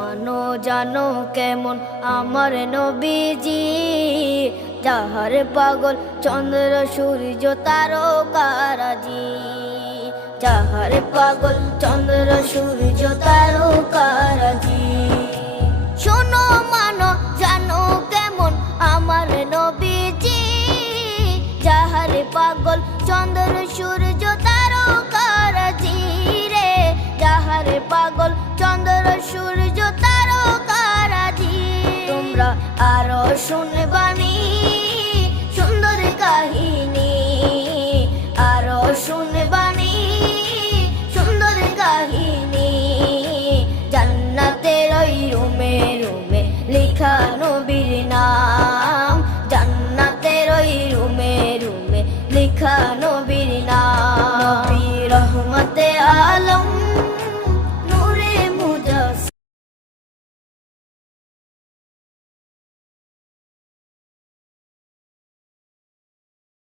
মানো জানো কেমন আমার নবীজি, যাহার পাগল চন্দ্র সূর্য তারকারাজি, যাহার পাগল চন্দ্র সূর্য তারকারাজি। শোনো মানো জানো কেমন আমার নবীজি, যাহার পাগল চন্দ্র সূর্য তারকারাজি রে, যাহার পাগল চন্দ্র সূর্য তারকারাজি। তোমরা আরো শুনে